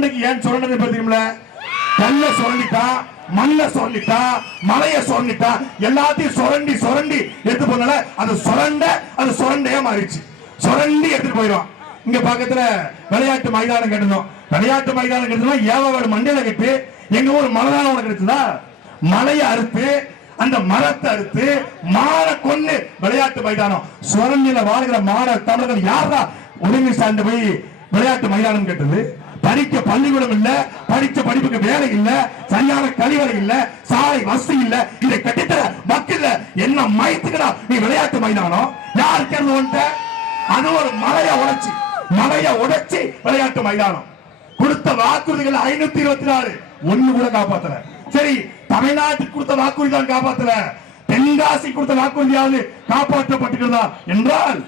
குழந்தைக்கு ஏன் சுரண்டது தெரியுமில கல்ல சுரண்டிட்டா மல்ல சுரண்டிட்டா மலைய சுரண்டிட்டா எல்லாத்தையும் சுரண்டி சுரண்டி எடுத்து போனால அது சுரண்ட அது சுரண்டையா மாறிடுச்சு. சுரண்டி எடுத்துட்டு போயிடும். இங்க பக்கத்துல விளையாட்டு மைதானம் கட்டணும் விளையாட்டு மைதானம் கட்டணும் ஏவாவோட மண்டையில கட்டி எங்க ஊர் மலைதானம் உனக்கு கிடைச்சதா மலையை அறுத்து அந்த மரத்தை அறுத்து மானை கொண்டு விளையாட்டு மைதானம். சுரண்டில வாழ்கிற மாணவ தமிழர்கள் யாரா ஒருங்கி சார்ந்து போய் விளையாட்டு மைதானம் கட்டுது? படிக்க பள்ளிக்கூடம் இல்ல படிச்ச படிப்புக்கு வேலை இல்ல சரியான கழிவறை இல்ல சாலை வசதி இல்ல இதை கட்டித்தர மக்கள் என்ன மயத்துக்கடா நீ விளையாட்டு மைதானம்? யார் கேள்வி அது ஒரு மலைய உடைச்சு மலைய உடைச்சு விளையாட்டு மைதானம். கொடுத்த வாக்குறுதிகள் ஐநூத்தி இருபத்தி நாலு. ஒண்ணு கூட காப்பாத்தல. சரி தமிழ்நாட்டுக்கு கொடுத்த வாக்குறுதி தான் காப்பாத்தல. தென்காசி கொடுத்த வாக்குறுதியாவது காப்பாற்றப்பட்டுகிறதா என்றால்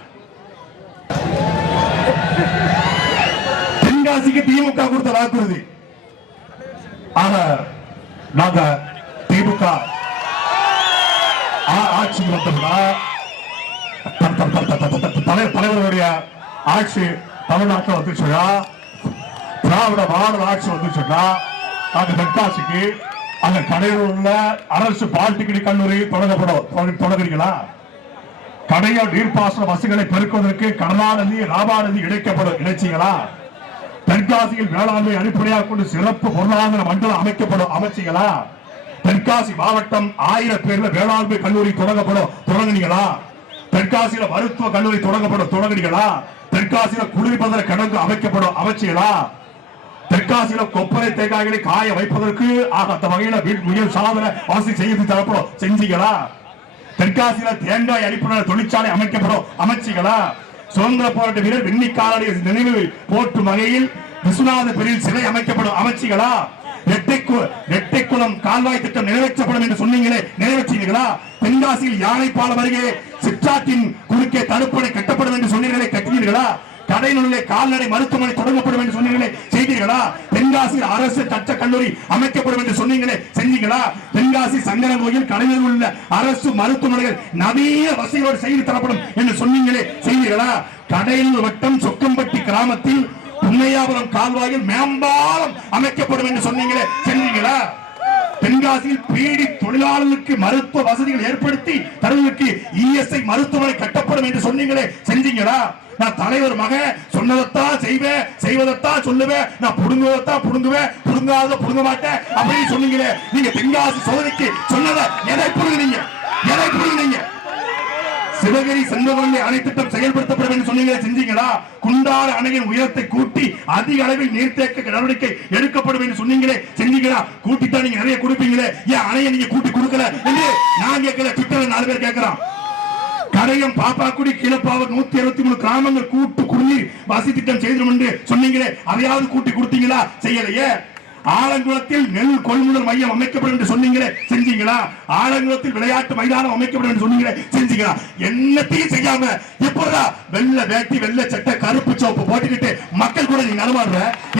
தென்காசிக்கு திமுக கொடுத்த வாக்குறுதி. ஆனா நாங்க திமுக ஆட்சி வந்தோம்னா தலைவருடைய ஆட்சி தமிழ்நாட்டில் வந்துச்சுன்னா திராவிட மாடல் ஆட்சி வந்துச்சுன்னா நாங்க தென்காசிக்கு அந்த கடையூர்ல உள்ள அரசு பாலிடெக்னிக் கல்லூரி தொடங்கப்படும். தொடங்குறீங்களா? கடையோர் நீர்ப்பாசன வசதிகளை பெருக்குவதற்கு கடலாநதி ராமாநதி இணைக்கப்படும். இணைச்சிங்களா? தென்காசியில் வேளாண்மை அடிப்படையாக கொண்டு சிறப்பு பொருளாதார மண்டலம் அமைக்கப்படும். அமைச்சிகளா தென்காசி மாவட்டம் ஆயிரம் பேர்ல வேளாண்மை கல்லூரி தொடங்கப்படும். தொடங்குனீங்களா? தென்காசியில மருத்துவ கல்லூரி தொடங்கப்படும். தொடங்குனீங்களா? தென்காசியில குளிர்பதன கிடங்கு அமைக்கப்படும். அமைச்சிகளா தெற்காசியில கொப்பரை தேங்காய்களை காய வைப்பதற்கு அந்த வகையில வீட் முயல் சாதனை வசதி செய்து தரப்படும். செஞ்சீங்களா? தெற்காசியில தேங்காய் அடிப்படையில் தொழிற்சாலை அமைக்கப்படும். அமைச்சிகளா சுதந்திர போராட்ட வீரர் வெண்ணி காலடி நினைவு போற்றும் வகையில் விஸ்வநாத பெரியில் சிலை அமைக்கப்படும் அமைச்சிகளா? ரெட்டைக்கு- ரெட்டைக்குளம் கால்வாய் திட்டம் நிறைவேற்றப்படும் என்று சொன்னீங்களே நிறைவேற்றீர்களா தென்காசியில் யானைப்பாலம் அருகே சிற்றாற்றின் குறுக்கே தடுப்பணை கட்டப்படும் என்று சொன்னீர்களே கட்டினீர்களா? கடையினுள்ளே கால்நடை மருத்துவமனை தொடங்கப்படும் என்று சொன்னீங்களே செய்தீர்களா? தென்காசி அரசு சட்ட கல்லூரி அமைக்கப்படும் என்று சொன்னீங்களே செஞ்சீங்களா? தென்காசி சங்கர கோயில் கடையில் உள்ள அரசு மருத்துவமனைகள் நவீன வசதியோடு செய்து தரப்படும் என்று சொன்னீங்களே செய்தீர்களா கடையில் வட்டம் சொக்கம்பட்டி கிராமத்தில் புன்னையாபுரம் கால்வாயில் மேம்பாலம் அமைக்கப்படும் என்று சொன்னீங்களே செஞ்சீங்களா தென்காசியில் பீடி தொழிலாளர்களுக்கு மருத்துவ வசதிகள் ஏற்படுத்தி தருவதற்கு இஎஸ்ஐ மருத்துவமனை கட்டப்படும் என்று சொன்னீங்களே செஞ்சீங்களா? நான் தலைவர் மக சொன்னதைத்தான் செய்வேன் செய்வதைத்தான் சொல்லுவேன் நான் புடுங்குவதைத்தான் புடுங்குவேன் புடுங்காத புடுங்க மாட்டேன் அப்படின்னு சொன்னீங்களே நீங்க தென்காசி சோதனைக்கு சொன்னதை எதை புடுங்குனீங்க? சிவகிரி செங்கோலை அணை திட்டம் செயல்படுத்தப்படும் என்று சொன்னீங்களே செஞ்சீங்களா குண்டாறு அணையின் உயரத்தை கூட்டி அதிக அளவில் நீர்த்தேக்க நடவடிக்கை எடுக்கப்படும் என்று சொன்னீங்களே செஞ்சீங்களா கூட்டித்தான் நீங்க நிறைய கொடுப்பீங்களே. ஏன் அணையை நீங்க கூட்டி கொடுக்கல என்று நான் கேட்கல. ட்விட்டர்ல நாலு பேர் கேட்கிறான். கடையம் பாப்பாக்குடி கீழப்பாவர் நூத்தி அறுபத்தி மூணு கிராமங்கள் கூட்டு குடிநீர் வசதி திட்டம் செய்திடும் என்று சொன்னீங்களே. அதையாவது கூட்டி கொடுத்தீங்களா? செய்யலையே. ஆலங்குளத்தில் நெல் கொள்முதல் மையம் அமைக்கப்படும் என்று சொன்னீங்களே செஞ்சீங்களா? ஆலங்குளத்தில் விளையாட்டு மைதானம் அமைக்கப்படும் என்று சொன்னீங்களே செஞ்சீங்களா? என்னத்தையும் செய்யாம எப்படா வெள்ளை வேட்டி வெள்ளை சட்டை கருப்பு சோப்பு போட்டுக்கிட்டு மக்கள் கூட நீ நடமாடுற?